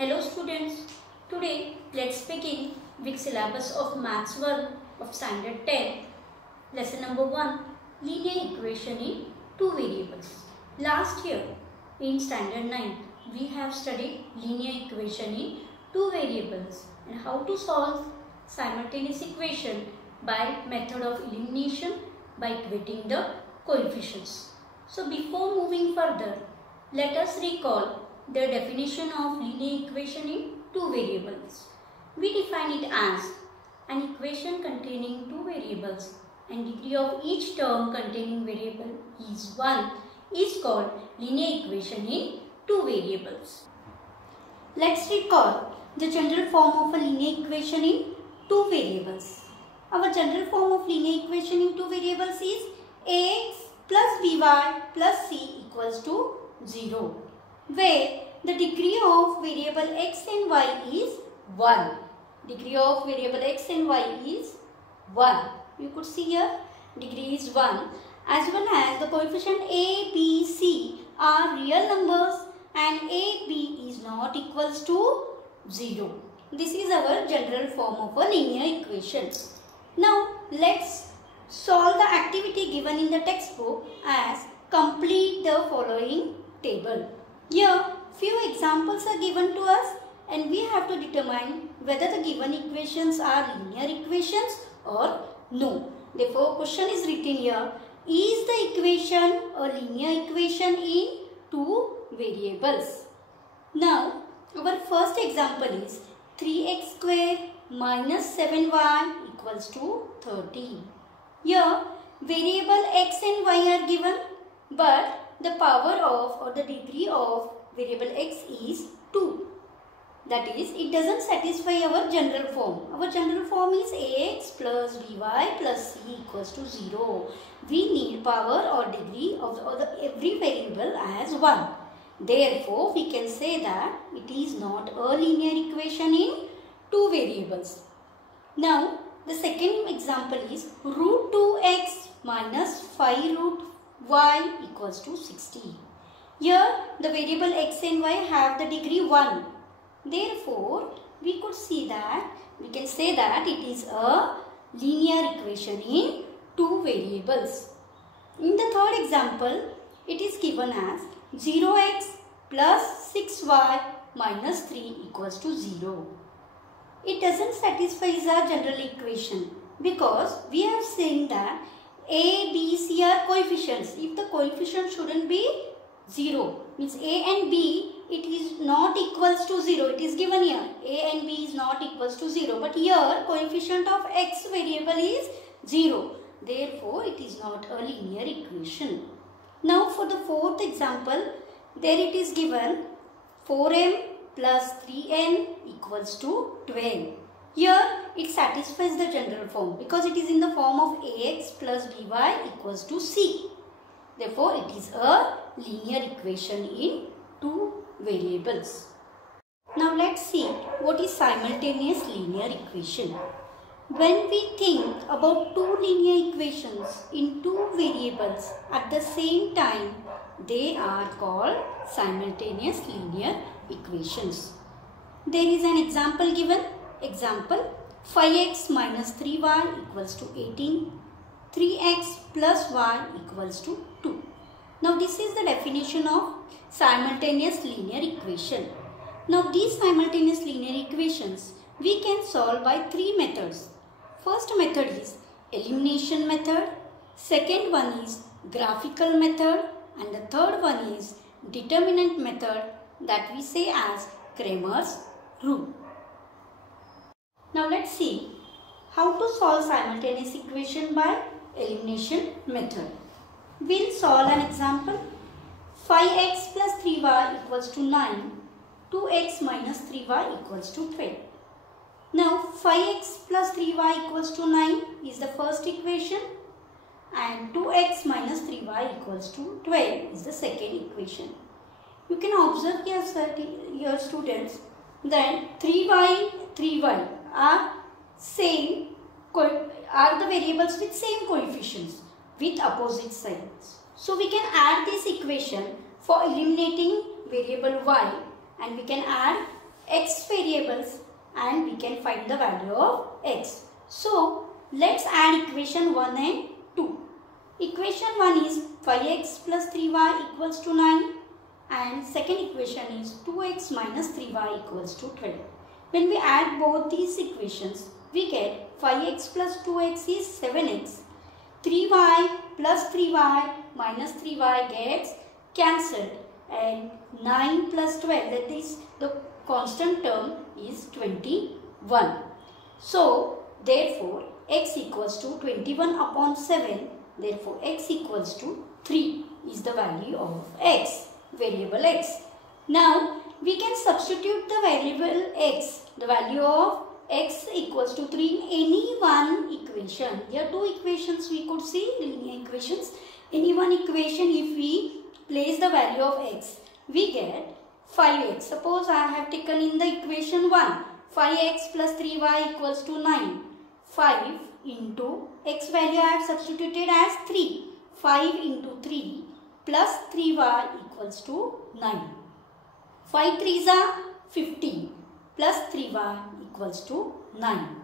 Hello students, today let's begin with syllabus of Maths 1 of Standard 10. Lesson number 1, Linear Equation in Two Variables. Last year in Standard 9, we have studied linear equation in two variables and how to solve simultaneous equation by method of elimination by equating the coefficients. So before moving further, let us recall the definition of linear equation in two variables. We define it as an equation containing two variables and degree of each term containing variable is 1 is called linear equation in two variables. Let's recall the general form of a linear equation in two variables. Our general form of linear equation in two variables is ax plus by plus c equals to 0, where the degree of variable x and y is 1. Degree of variable x and y is 1. You could see here degree is 1, as well as the coefficient a, b, c are real numbers and a, b is not equals to 0. This is our general form of a linear equation. Now let's solve the activity given in the textbook as complete the following table. Here few examples are given to us and we have to determine whether the given equations are linear equations or no. Therefore, question is written here, is the equation a linear equation in two variables? Now, our first example is 3x square minus 7y equals to 13. Here, variable x and y are given, but the power of or the degree of variable x is 2. That is, it doesn't satisfy our general form. Our general form is ax plus by plus c equals to 0. We need power or degree of every variable as 1. Therefore, we can say that it is not a linear equation in two variables. Now, the second example is root 2x minus 5 root y equals to 60. Here, the variable x and y have the degree 1. Therefore, we can say that it is a linear equation in two variables. In the third example, it is given as 0x plus 6y minus 3 equals to 0. It doesn't satisfy our general equation because we have seen that a, b, c are coefficients. If the coefficient shouldn't be 0, means a and b, it is not equals to 0. It is given here, a and b is not equals to 0. But here, coefficient of x variable is 0. Therefore, it is not a linear equation. Now, for the fourth example, there it is given 4m plus 3n equals to 12. Here, it satisfies the general form because it is in the form of ax plus by equals to c. Therefore, it is a linear equation in two variables. Now, let's see what is simultaneous linear equation. When we think about two linear equations in two variables at the same time, they are called simultaneous linear equations. There is an example given. Example, 5x minus 3y equals to 18. 3x plus y equals to 2. Now, this is the definition of simultaneous linear equation. Now, these simultaneous linear equations we can solve by three methods. First method is elimination method. Second one is graphical method. And the third one is determinant method that we say as Cramer's rule. Now, let's see how to solve simultaneous equation by elimination method. We'll solve an example. 5x plus 3y equals to 9. 2x minus 3y equals to 12. Now, 5x plus 3y equals to 9 is the first equation and 2x minus 3y equals to 12 is the second equation. You can observe here students that 3y are the variables with same coefficients with opposite signs. So we can add this equation for eliminating variable y and we can add x variables and we can find the value of x. So let's add equation 1 and 2. Equation 1 is 5x plus 3y equals to 9 and second equation is 2x minus 3y equals to 12. When we add both these equations, we get 5x plus 2x is 7x, 3y plus 3y minus 3y gets cancelled and 9 plus 12, that is the constant term, is 21. So therefore x equals to 21 upon 7, therefore x equals to 3 is the value of x, variable x. Now we can substitute the variable x, the value of x equals to 3 in any one equation. Here two equations we could see, linear equations. Any one equation, if we place the value of x, we get 5x. Suppose I have taken in the equation 1, 5x plus 3y equals to 9. 5 into x value I have substituted as 3. 5 into 3 plus 3y equals to 9. 5 3s are 15 plus 3y equals to 9.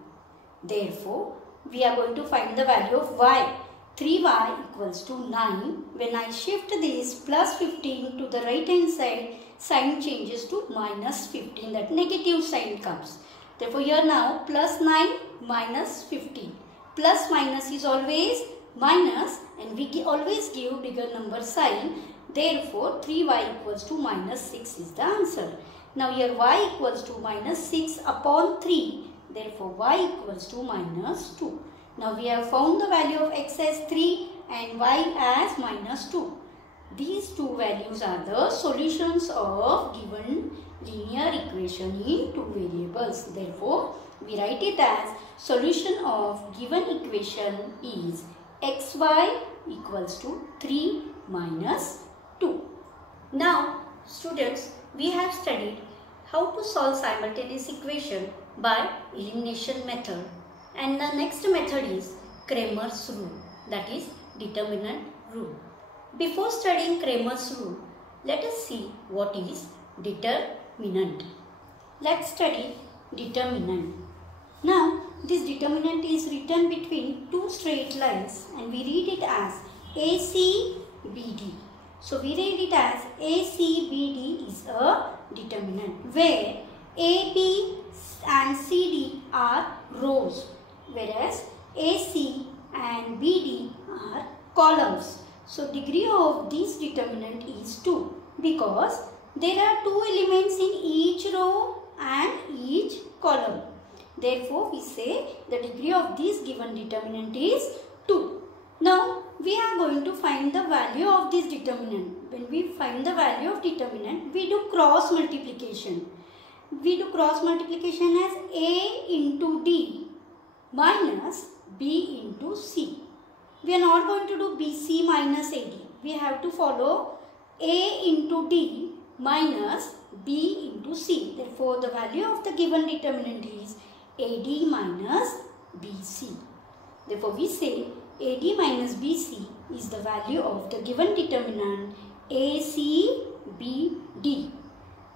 Therefore, we are going to find the value of y. 3y equals to 9. When I shift this plus 15 to the right hand side, sign changes to minus 15. That negative sign comes. Therefore, here now plus 9 minus 15. Plus minus is always minus and we always give bigger number sign. Therefore, 3y equals to minus 6 is the answer. Now here y equals to minus 6 upon 3. Therefore, y equals to minus 2. Now we have found the value of x as 3 and y as minus 2. These two values are the solutions of given linear equation in two variables. Therefore, we write it as solution of given equation is xy equals to 3 minus 2. Now, students, we have studied how to solve simultaneous equation by elimination method. And the next method is Cramer's rule, that is determinant rule. Before studying Cramer's rule, let us see what is determinant. Let's study determinant. Now, this determinant is written between two straight lines and we read it as ACBD. So, we read it as ACBD is a determinant where AB and CD are rows, whereas AC and BD are columns. So, degree of this determinant is 2 because there are two elements in each row and each column. Therefore, we say the degree of this given determinant is 2. Now, we are going to find the value of this determinant. When we find the value of determinant, we do cross multiplication. We do cross multiplication as A into D minus B into C. We are not going to do BC minus AD. We have to follow A into D minus B into C. Therefore, the value of the given determinant is AD minus BC. Therefore, we say AD minus BC is the value of the given determinant ACBD.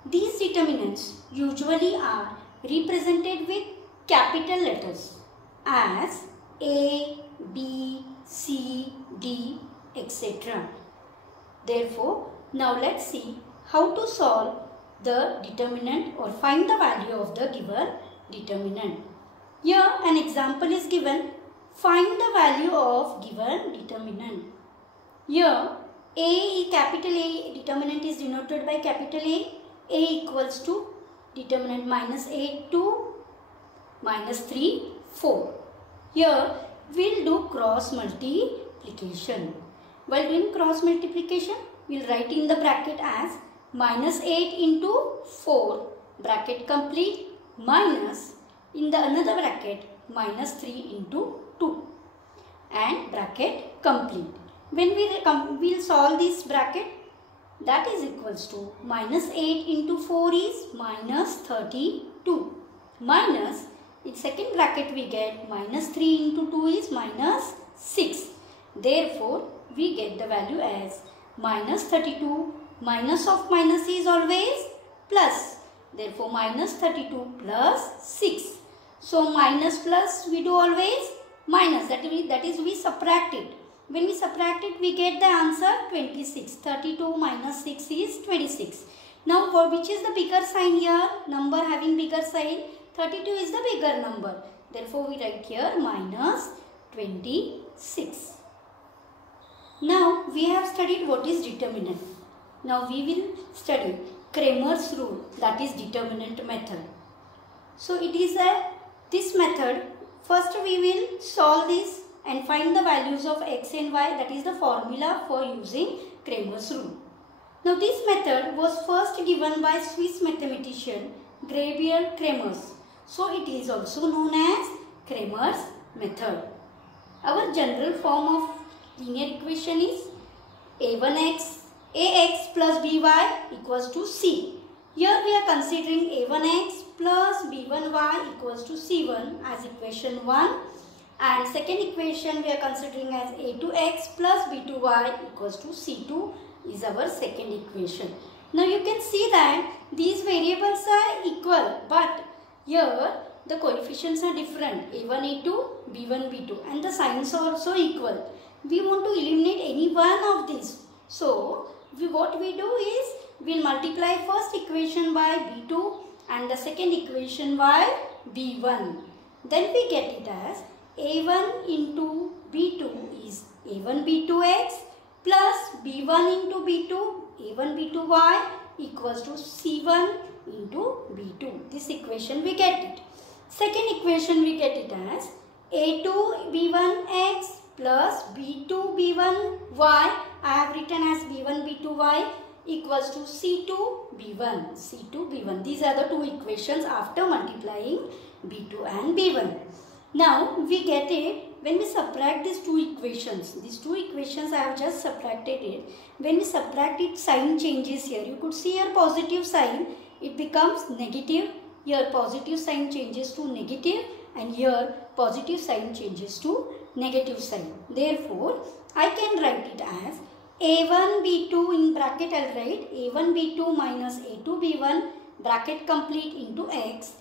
These determinants usually are represented with capital letters as A, B, C, D, etc. Therefore, now let's see how to solve the determinant or find the value of the given determinant. Here an example is given. Find the value of given determinant. Here A, capital A determinant is denoted by capital A. A equals to determinant minus 8 to minus 3, 4. Here we'll do cross multiplication. While doing cross multiplication, we'll write in the bracket as minus 8 into 4, bracket complete, minus in the another bracket minus 3 into 2 and bracket complete. When we'll solve this bracket, that is equals to minus 8 into 4 is minus 32 minus in second bracket we get minus 3 into 2 is minus 6. Therefore, we get the value as minus 32. Minus of minus is always plus. Therefore, minus 32 plus 6. So, minus plus we do always minus. That is we subtract it. When we subtract it, we get the answer 26. 32 minus 6 is 26. Now, for which is the bigger sign here? Number having bigger sign. 32 is the bigger number. Therefore, we write here minus 26. Now, we have studied what is determinant. Now, we will study Cramer's rule, that is determinant method. So, it is this method. First, we will solve this and find the values of x and y. That is the formula for using Cramer's rule. Now, this method was first given by Swiss mathematician Gabriel Cramer. So, it is also known as Cramer's method. Our general form of linear equation is ax plus by equals to c. Here we are considering a1x plus b1y equals to c1 as equation 1, and second equation we are considering as a2x plus b2y equals to c2 is our second equation. Now you can see that these variables are equal, but here the coefficients are different, a1, a2, b1, b2, and the signs are also equal. We want to eliminate any one of these. So, what we do is, we will multiply first equation by b2 and the second equation by b1. Then we get it as a1 into b2 is a1 b2x plus b1 into b2 a1 b2y equals to c1 into b2. This equation we get it. Second equation we get it as a2 b1x plus b2 b1y. I have written as b1 b2y equals to c2 b1. c2 b1. These are the two equations after multiplying b2 and b1. Now we get it when we subtract these two equations. These two equations I have just subtracted it. When we subtract it, sign changes here. You could see here positive sign, it becomes negative. Here positive sign changes to negative, and here positive sign changes to negative sign. Therefore, I can write it as a1 b2 in bracket. I will write a1 b2 minus a2 b1 bracket complete into x.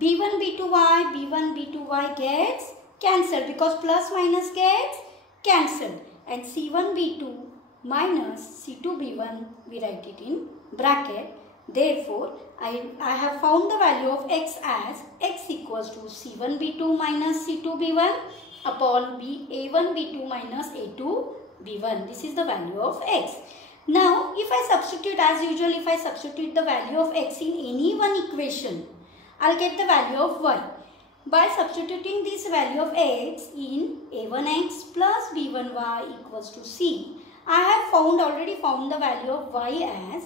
b1 b2y, b1 b2y gets cancelled because plus minus gets cancelled, and c1 b2 minus c2 b1 we write it in bracket. Therefore, I have found the value of x as x equals to c1 b2 minus c2 b1 upon a1 b2 minus a2 b1. This is the value of x. Now, if I substitute as usual, if I substitute the value of x in any one equation, I will get the value of y. By substituting this value of x in a1x plus b1y equals to c, I have already found the value of y as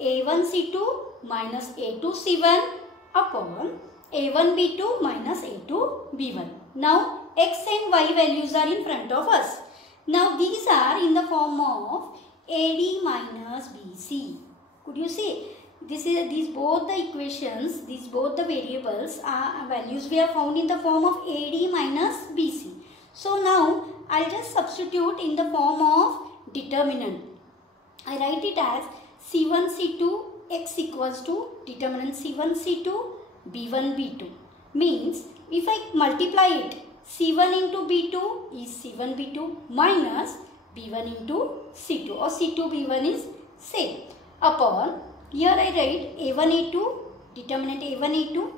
a1 c2 minus a2 c1 upon a1 b2 minus a2 b1. Now, x and y values are in front of us. Now, these are in the form of AD minus BC. Could you see? These both the equations, these both the variables are values we have found in the form of AD minus BC. So, now I will just substitute in the form of determinant. I write it as C1 C2 x equals to determinant C1 C2 B1 B2. Means if I multiply it, C1 into B2 is C1 B2 minus B1 into C2, or C2 B1 is same, upon here I write A1 A2, determinant A1 A2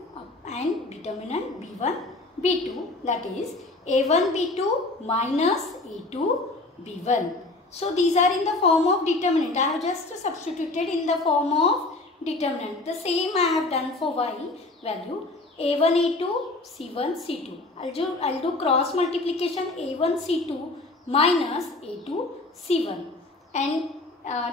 and determinant B1 B2, that is A1 B2 minus A2 B1. So these are in the form of determinant. I have just substituted in the form of determinant. The same I have done for y value. A1 A2 C1 C2. I'll do cross multiplication A1 C2 minus A2 C1, and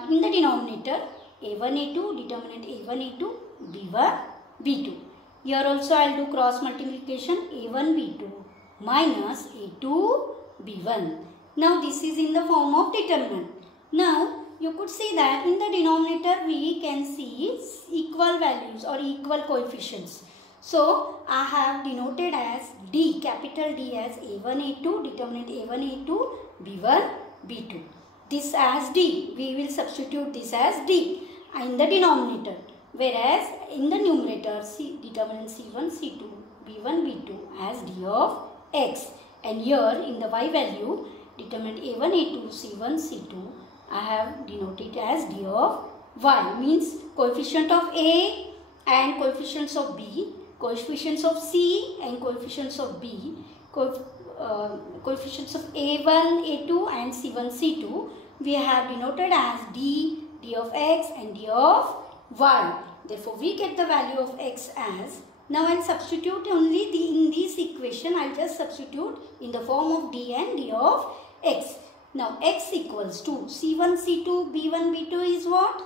in the denominator A1 A2 determinant A1 A2 B1 B2. Here also I'll do cross multiplication A1 B2 minus A2 B1. Now this is in the form of determinant. Now you could see that in the denominator we can see equal values or equal coefficients. So I have denoted as D, capital D, as A1 A2 determinant A1 A2 B1 B2. This as D. We will substitute this as D in the denominator. Whereas in the numerator, determinant C1, C2, B1, B2 as d of x. And here in the y value, determinant A1, A2, C1, C2, I have denoted as d of y. Means coefficient of A and coefficients of B, coefficients of C and coefficients of B, coefficients of A1, A2 and C1, C2, we have denoted as d of x and d of y. Therefore, we get the value of x as, now I'll substitute only in this equation, I'll just substitute in the form of d and d of x. Now, x equals to C1, C2, B1, B2 is what?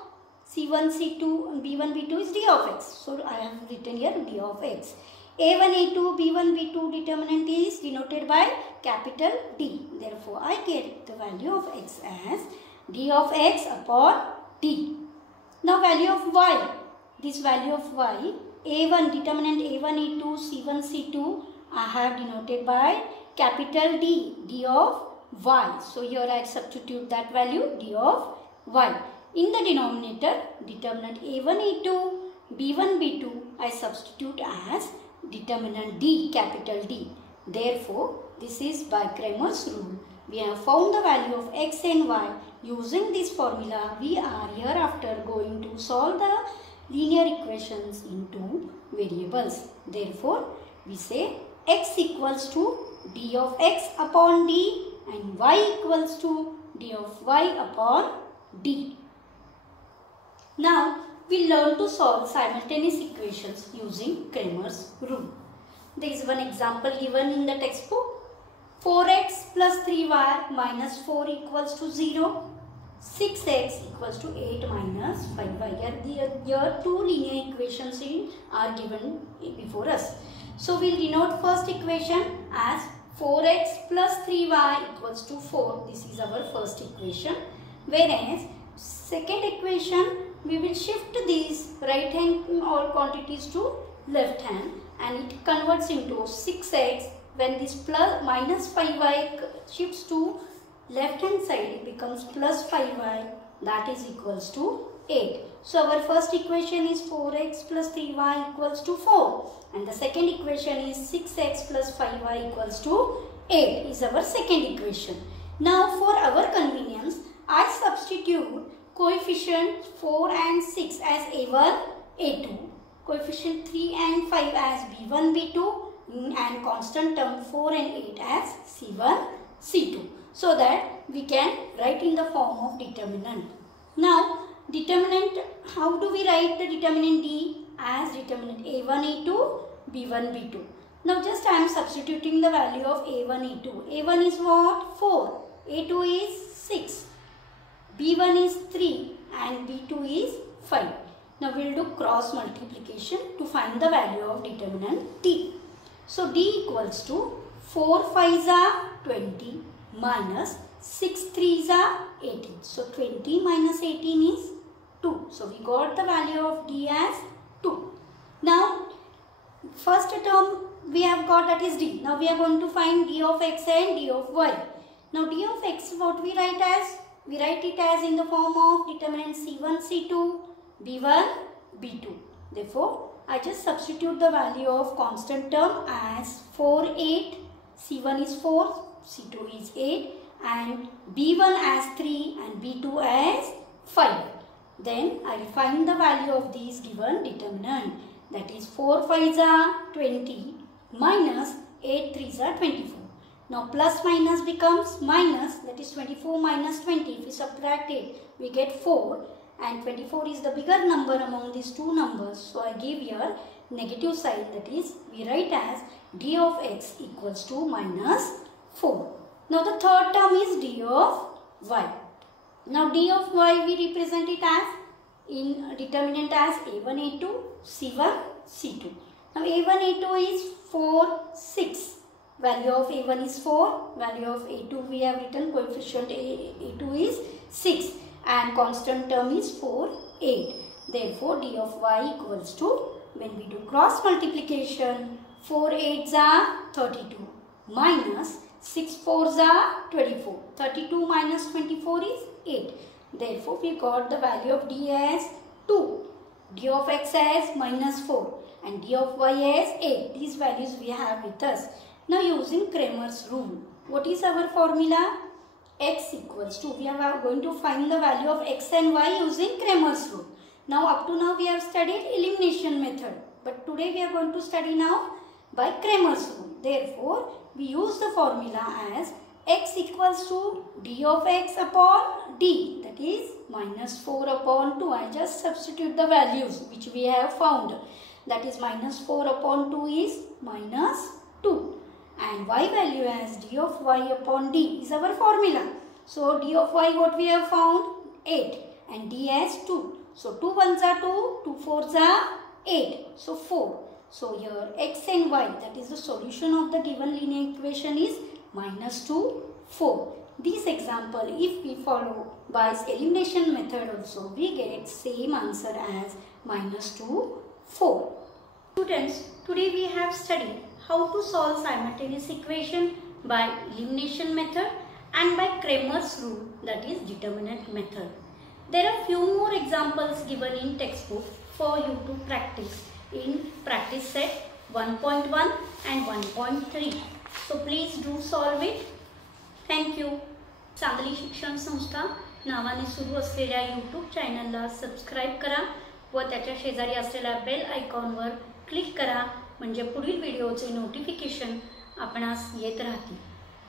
C1, C2 and B1, B2 is d of x. So, I have written here d of x. A1, A2, B1, B2 determinant is denoted by capital D. Therefore, I get the value of x as d of x upon d. Now, value of y. This value of y, A1, determinant A1, A2, C1, C2, I have denoted by capital D, d of y. So, here I substitute that value, d of y. In the denominator, determinant A1, A2, B1, B2, I substitute as determinant D, capital D. Therefore, this is by Cramer's rule. We have found the value of x and y. Using this formula, we are hereafter going to solve the linear equations into variables. Therefore, we say x equals to d of x upon d and y equals to d of y upon d. Now, we learn to solve simultaneous equations using Cramer's rule. There is one example given in the textbook. 4x plus 3y minus 4 equals to 0. 6x equals to 8 minus 5y. Here two linear equations are given before us. So, we will denote first equation as 4x plus 3y equals to 4. This is our first equation. Whereas, second equation, we will shift these right hand all quantities to left hand and it converts into 6x. When this plus minus 5y shifts to left hand side, it becomes plus 5y, that is equals to 8. So, our first equation is 4x plus 3y equals to 4 and the second equation is 6x plus 5y equals to 8 is our second equation. Now, for our convenience, I substitute coefficient 4 and 6 as A1, A2, coefficient 3 and 5 as B1, B2 and constant term 4 and 8 as C1, C2. So that we can write in the form of determinant. Now, determinant, how do we write the determinant D? As determinant A1, A2, B1, B2. Now, just I am substituting the value of A1, A2. A1 is what? 4. A2 is 6. B1 is 3 and B2 is 5. Now, we will do cross multiplication to find the value of determinant D. So, D equals to 4 5s are 20 minus 6 3s are 18. So, 20 minus 18 is 2. So, we got the value of D as 2. Now, first term we have got, that is D. Now, we are going to find D of x and D of y. Now, D of x, what we write as? We write it as in the form of determinant C1, C2, B1, B2. Therefore, I just substitute the value of constant term as 4, 8, C1 is 4, C2 is 8 and B1 as 3 and B2 as 5. Then I will find the value of these given determinant, that is 4 5s are 20 minus 8 3s are 24. Now plus minus becomes minus, that is 24 minus 20. If we subtract it, we get 4 and 24 is the bigger number among these two numbers. So I give here negative sign, that is we write as d of x equals to minus 4. Now the third term is d of y. Now d of y we represent it as in determinant as a1, a2, c1, c2. Now a1, a2 is 4, 6. Value of a1 is 4, value of a2 we have written coefficient a2 is 6 and constant term is 4, 8. Therefore, d of y equals to, when we do cross multiplication, 4 8s are 32 minus 6 4s are 24. 32 minus 24 is 8. Therefore, we got the value of d as 2. d of x as -4 and d of y as 8. These values we have with us. Now using Cramer's rule, what is our formula? X equals to, we are going to find the value of x and y using Cramer's rule. Now up to now we have studied elimination method, but today we are going to study now by Cramer's rule. Therefore, we use the formula as x equals to d of x upon d, that is -4 upon 2. I just substitute the values which we have found, that is -4 upon 2 is -2, and y value as d of y upon d is our formula. So d of y, what we have found, 8, and d as 2. So 2 ones are 2, 2 fours are 8, so 4. So here x and y, that is the solution of the given linear equation, is -2, 4. This example, if we follow by elimination method also, we get same answer as -2, 4. Students, today we have studied how to solve simultaneous equation by elimination method and by Cramer's rule, that is determinant method. There are few more examples given in textbook for you to practice in practice set 1.1 and 1.3. So please do solve it. Thank you. Sangli शिक्षण संस्था नावाने सुरू असलेल्या YouTube चॅनलला subscribe करा व त्याच्या शेजारी असलेल्या बेल आयकॉनवर क्लिक करा, म्हणजे पुढील व्हिडिओचे नोटिफिकेशन आपणास येत राहतील.